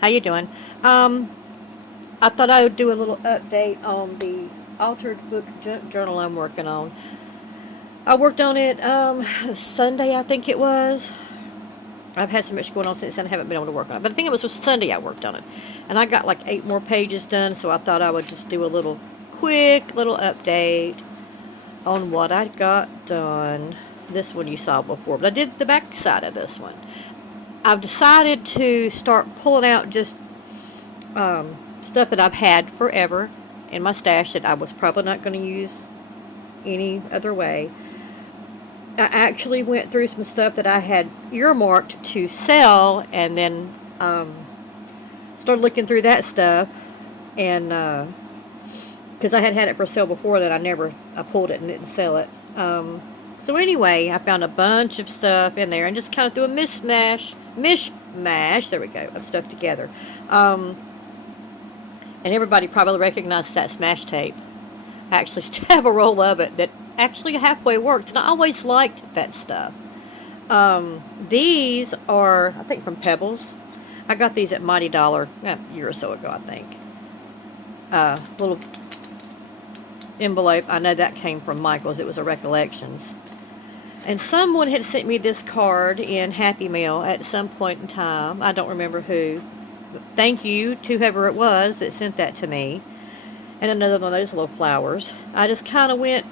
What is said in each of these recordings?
How you doing? Um, I thought I would do a little update on the altered book journal I'm working on. I worked on it Sunday, I think it was. I've had so much going on since then, I haven't been able to work on it. But I think it was just Sunday I worked on it. And I got like 8 more pages done, so I thought I would just do a little quick little update on what I got done. This one you saw before, but I did the back side of this one. I've decided to start pulling out just stuff that I've had forever in my stash that I was probably not going to use any other way. I actually went through some stuff that I had earmarked to sell, and then started looking through that stuff, and because I had had it for sale before that, I pulled it and didn't sell it. So anyway, I found a bunch of stuff in there and just kind of threw a mishmash, there we go, of stuff together. And everybody probably recognizes that smash tape. I actually still have a roll of it that actually halfway works, and I always liked that stuff. These are, I think, from Pebbles. I got these at Mighty Dollar a year or so ago, I think. Little envelope. I know that came from Michael's. It was a Recollections. And someone had sent me this card in Happy Mail at some point in time. I don't remember who. But thank you to whoever it was that sent that to me. And another one of those little flowers. I just kind of went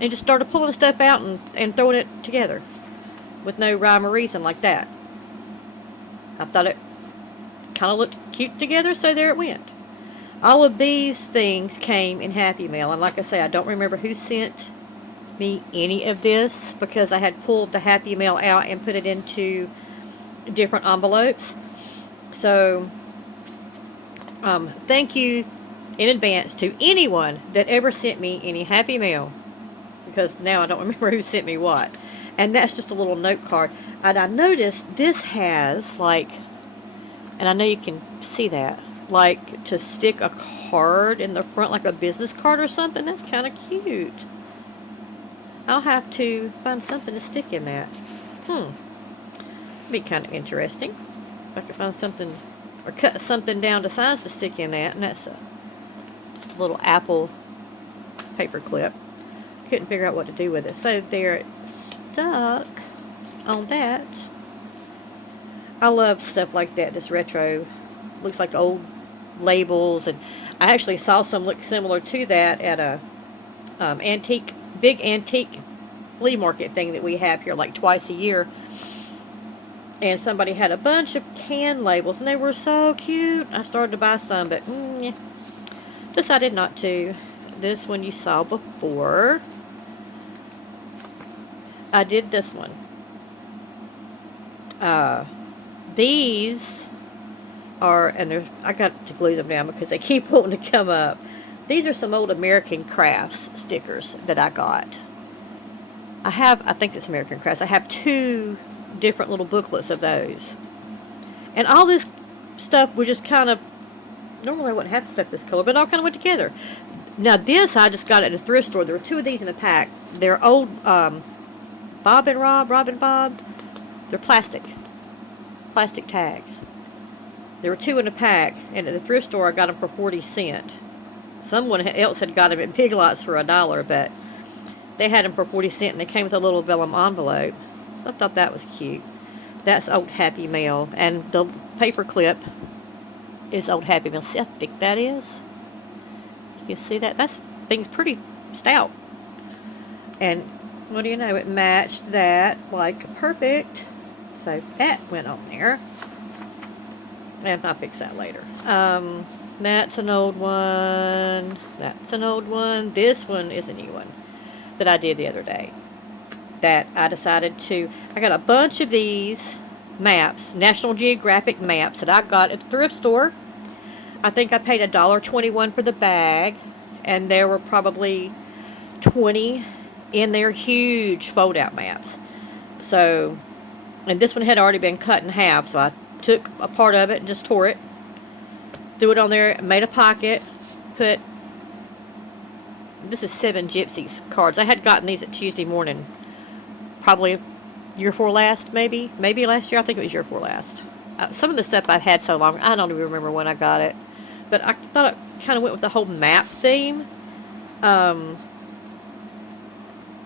and just started pulling stuff out and throwing it together with no rhyme or reason like that. I thought it kind of looked cute together, so there it went. All of these things came in Happy Mail, and like I say, I don't remember who sent me any of this because I had pulled the Happy Mail out and put it into different envelopes. So, thank you in advance to anyone that ever sent me any Happy Mail, because now I don't remember who sent me what. And that's just a little note card. And I noticed this has, like, and I know you can see that, like to stick a card in the front, like a business card or something. That's kind of cute. I'll have to find something to stick in that. Be kind of interesting. If I could find something, or cut something down to size to stick in that. And that's just a little Apple paper clip. Couldn't figure out what to do with it. So there, stuck on that. I love stuff like that. This retro looks like old labels, and I actually saw some look similar to that at a big antique flea market thing that we have here like twice a year. And somebody had a bunch of can labels, and they were so cute. I started to buy some, but decided not to. This one you saw before. I did this one. These are, and I got to glue them down because they keep wanting to come up. These are some old American Crafts stickers that I got. I think it's American Crafts. I have 2 different little booklets of those. And all this stuff was just kind of, normally I wouldn't have stuff this color, but it all kind of went together. Now this, I just got at a thrift store. There were 2 of these in a pack. They're old Bob and Bob. They're plastic tags. There were 2 in a pack, and at the thrift store I got them for 40 cents. Someone else had got them at Big Lots for $1, but they had them for 40 cents, and they came with a little vellum envelope. I thought that was cute. That's old Happy Mail, and the paper clip is old Happy Mail. See how thick that is? You can see that? That thing's pretty stout. And what do you know? It matched that like perfect. So that went on there. And I'll fix that later. That's an old one. That's an old one. This one is a new one that I did the other day. That I decided to, I got a bunch of these maps, National Geographic maps that I got at the thrift store. I think I paid $1.21 for the bag, and there were probably 20 in there, huge fold-out maps. So, and this one had already been cut in half, so I took a part of it and just tore it, threw it on there, made a pocket, put, this is 7 Gypsies cards. I had gotten these at Tuesday morning, probably year before last, maybe last year. I think it was year before last. Some of the stuff I've had so long, I don't even remember when I got it. But I thought it kind of went with the whole map theme.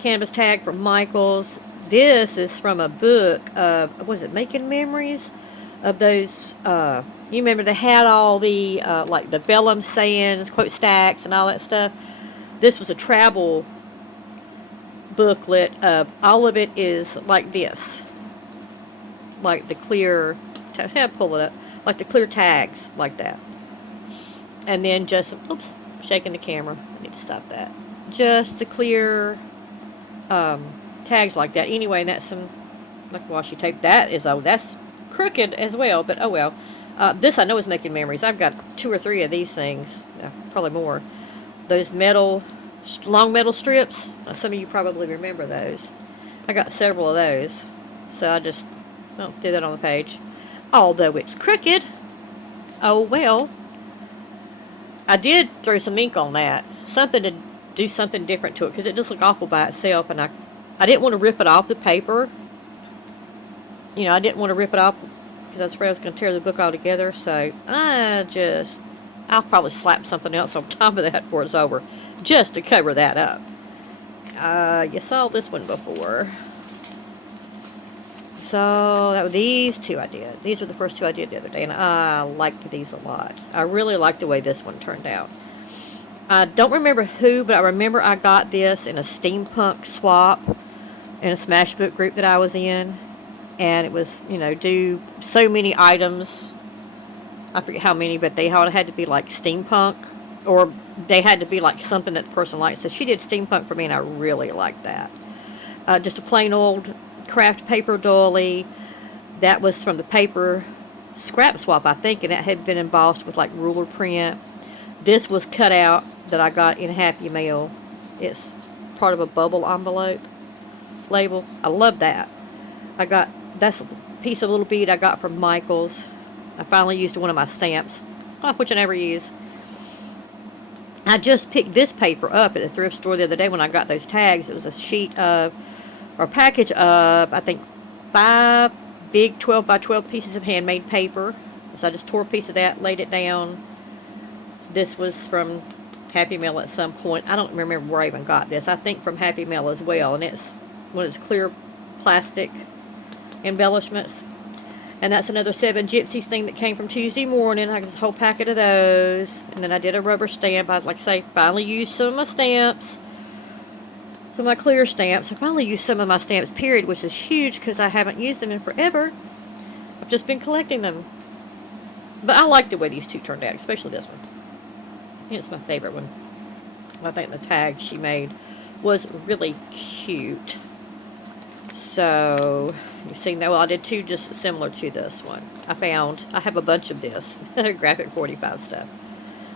Canvas tag from Michaels. This is from a book of, what is it, Making Memories? Of those, you remember they had all the, like the vellum sayings, quote stacks, and all that stuff. This was a travel booklet of, all of it is like this. Like the clear, pull it up, like the clear tags, like that. And then just, oops, shaking the camera. I need to stop that. Just the clear tags like that. Anyway, that's some like washi tape. That is, oh, that's crooked as well, but oh well. This I know is Making Memories. I've got 2 or 3 of these things, probably more. Those long metal strips. Some of you probably remember those. I got several of those, so I just do that on the page. Although it's crooked, oh well. I did throw some ink on that, something to do something different to it, because it just looked awful by itself, and I didn't want to rip it off the paper. You know, I didn't want to rip it off because I was afraid I was going to tear the book all together. So I'll probably slap something else on top of that before it's over, just to cover that up. You saw this one before. So these 2 I did. These were the first 2 I did the other day, and I liked these a lot. I really liked the way this one turned out. I don't remember who, but I remember I got this in a steampunk swap in a Smashbook group that I was in. And it was, you know, do so many items. I forget how many, but they all had to be like steampunk. Or they had to be like something that the person liked. So she did steampunk for me, and I really liked that. Just a plain old craft paper doily. That was from the paper scrap swap, I think. And that had been embossed with like ruler print. This was cut out that I got in Happy Mail. It's part of a bubble envelope label. I love that. That's a piece of little bead I got from Michaels. I finally used one of my stamps, which I never use. I just picked this paper up at the thrift store the other day when I got those tags. It was a package of, I think, 5 big 12 by 12 pieces of handmade paper. So I just tore a piece of that, laid it down. This was from Happy Mail at some point. I don't remember where I even got this. I think from Happy Mail as well. And it's one of those clear plastic embellishments. And that's another 7 Gypsies thing that came from Tuesday morning. I got a whole packet of those. And then I did a rubber stamp. I'd like to say, finally used some of my stamps. Some of my clear stamps. I finally used some of my stamps, period, which is huge because I haven't used them in forever. I've just been collecting them. But I like the way these 2 turned out, especially this one. It's my favorite one. I think the tag she made was really cute. So, you've seen that. Well, I did 2 just similar to this one. I have a bunch of this Graphic 45 stuff.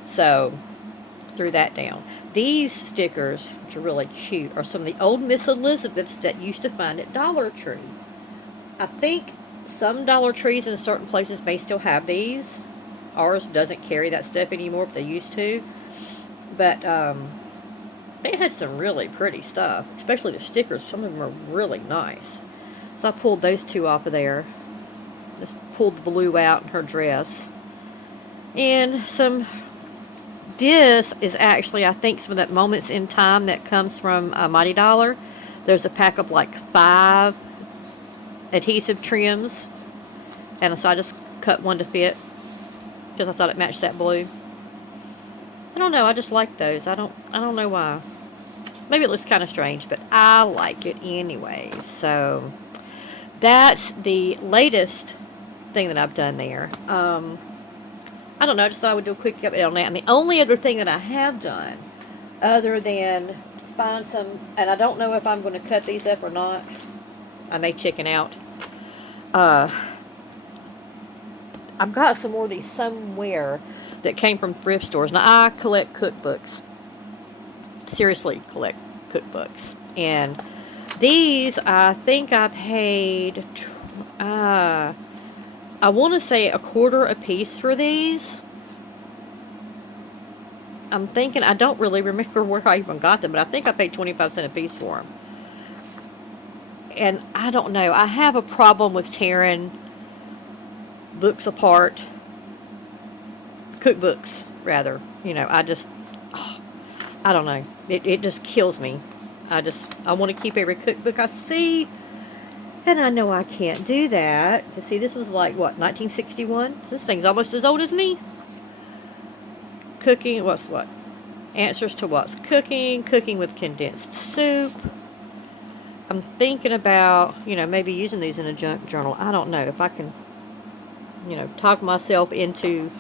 So, threw that down. These stickers, which are really cute, are some of the old Miss Elizabeths that you used to find at Dollar Tree. I think some Dollar Trees in certain places may still have these. Ours doesn't carry that stuff anymore, but they used to. But they had some really pretty stuff, especially the stickers. Some of them are really nice. So I pulled those 2 off of there. Just pulled the blue out in her dress. And this is actually, I think, some of that Moments in Time that comes from Mighty Dollar. There's a pack of like 5 adhesive trims. And so I just cut one to fit, because I thought it matched that blue. I don't know, I just like those. I don't know why. Maybe it looks kind of strange, but I like it anyway. So that's the latest thing that I've done there. I don't know, I just thought I would do a quick update on that. And the only other thing that I have done, other than find some, and I don't know if I'm going to cut these up or not. I may chicken out. I've got some more of these somewhere that came from thrift stores. Now, I collect cookbooks. Seriously, collect cookbooks. And these, I think I paid, I want to say $0.25 a piece for these. I'm thinking, I don't really remember where I even got them, but I think I paid 25 cents a piece for them. And I don't know, I have a problem with tearing books apart, cookbooks rather. I don't know. It just kills me. I want to keep every cookbook I see, and I know I can't do that. You see, this was like, what, 1961? This thing's almost as old as me. Cooking, what's what? Answers to what's cooking, cooking with condensed soup. I'm thinking about, maybe using these in a junk journal. I don't know if I can, talk myself into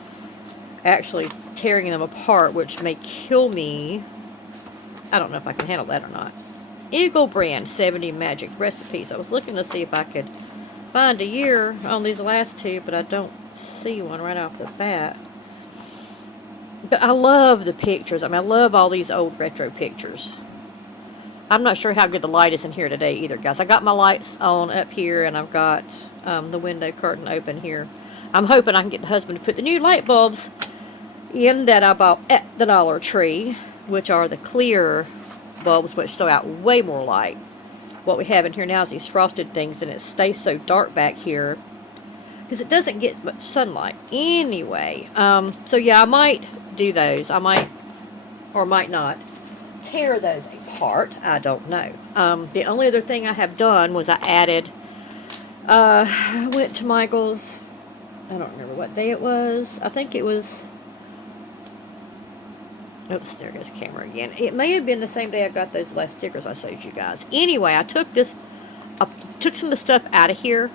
actually tearing them apart, which may kill me. I don't know if I can handle that or not. Eagle brand 70 magic recipes. I was looking to see if I could find a year on these last two, but I don't see one right off the bat. But I love the pictures. I love all these old retro pictures. I'm not sure how good the light is in here today either, guys. I got my lights on up here, and I've got the window curtain open here. I'm hoping I can get the husband to put the new light bulbs in that I bought at the Dollar Tree, which are the clear bulbs, which throw out way more light. What we have in here now is these frosted things, and it stays so dark back here because it doesn't get much sunlight anyway. So yeah, I might do those. I might or might not tear those apart. I don't know. The only other thing I have done was I added, I went to Michael's, I don't remember what day it was. I think it was, oops, there goes the camera again. It may have been the same day I got those last stickers I showed you guys. Anyway, I took some of the stuff out of here.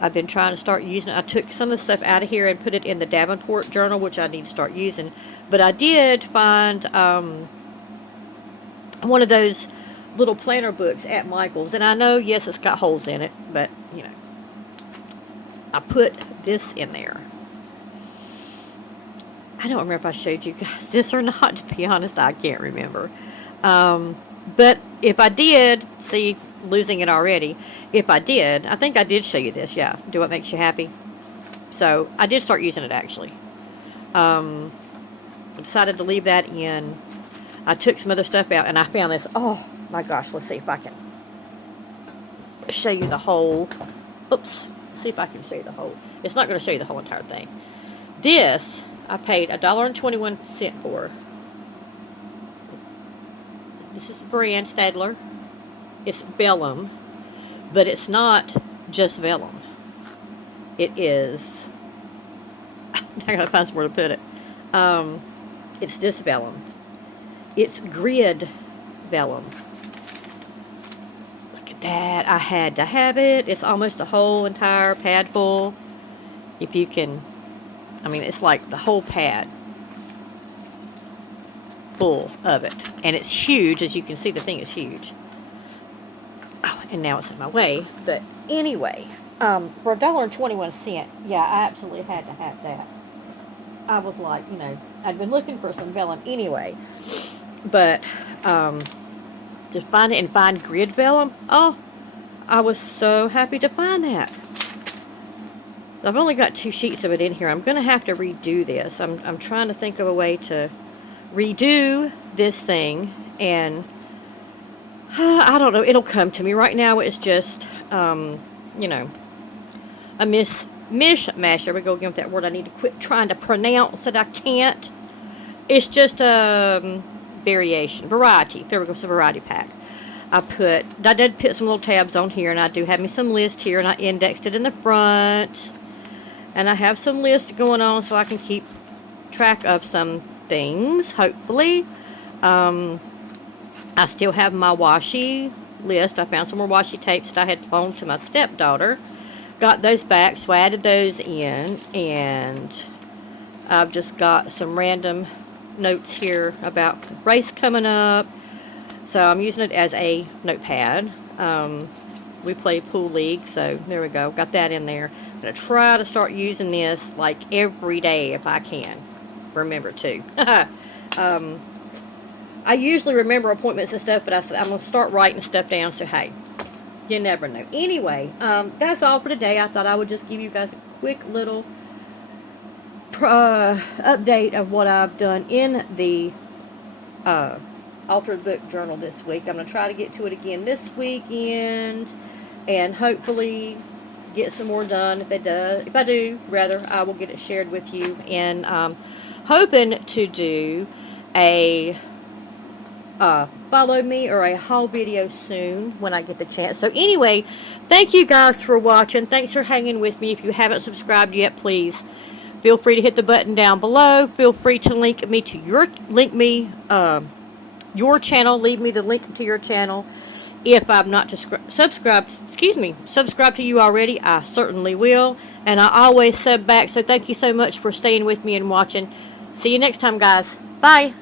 I've been trying to start using it. I took some of the stuff out of here and put it in the Davenport journal, which I need to start using. But I did find one of those little planner books at Michael's. And I know, yes, it's got holes in it, but, I put this in there. I don't remember if I showed you guys this or not. To be honest, I can't remember. But if I did, see, losing it already. If I did, I think I did show you this, yeah. Do what makes you happy. So, I did start using it, actually. I decided to leave that in. I took some other stuff out, and I found this. Oh, my gosh. Let's see if I can show you the whole. Oops. Let's see if I can show you the whole. It's not going to show you the whole entire thing. This, I paid $1.21 for. This is the brand Staedtler. It's vellum, but it's not just vellum. It is, I gotta find somewhere to put it. It's this vellum. It's grid vellum. Look at that. I had to have it. It's almost a whole entire pad full. If you can, it's like the whole pad full of it. And it's huge. As you can see, the thing is huge. Oh, and now it's in my way. But anyway, for $1.21, yeah, I absolutely had to have that. I was like, I'd been looking for some vellum anyway. But to find it and find grid vellum, oh, I was so happy to find that. I've only got 2 sheets of it in here. I'm going to have to redo this. I'm trying to think of a way to redo this thing, and I don't know. It'll come to me. Right now it's just, a mishmash. There we go again with that word I need to quit trying to pronounce that I can't. It's just a variety. There we go, it's a variety pack. I did put some little tabs on here, and I do have me some lists here, and I indexed it in the front. And I have some lists going on so I can keep track of some things, hopefully. I still have my washi list. I found some more washi tapes that I had loaned to my stepdaughter. Got those back, so I added those in, and I've just got some random notes here about the race coming up. So I'm using it as a notepad. We play pool league, so there we go. Got that in there. I'm going to try to start using this like every day if I can. Remember to. I usually remember appointments and stuff, but I said I'm going to start writing stuff down, so hey, you never know. Anyway, that's all for today. I thought I would just give you guys a quick little update of what I've done in the Altered Book Journal this week. I'm going to try to get to it again this weekend, and hopefully get some more done. If I do, rather, I will get it shared with you. And hoping to do a follow me or a haul video soon when I get the chance. So anyway, thank you guys for watching. Thanks for hanging with me. If you haven't subscribed yet, please feel free to hit the button down below. Feel free to link me to your channel. Leave me the link to your channel. If I'm not subscribed to you already, I certainly will. And I always sub back. So thank you so much for staying with me and watching. See you next time, guys. Bye.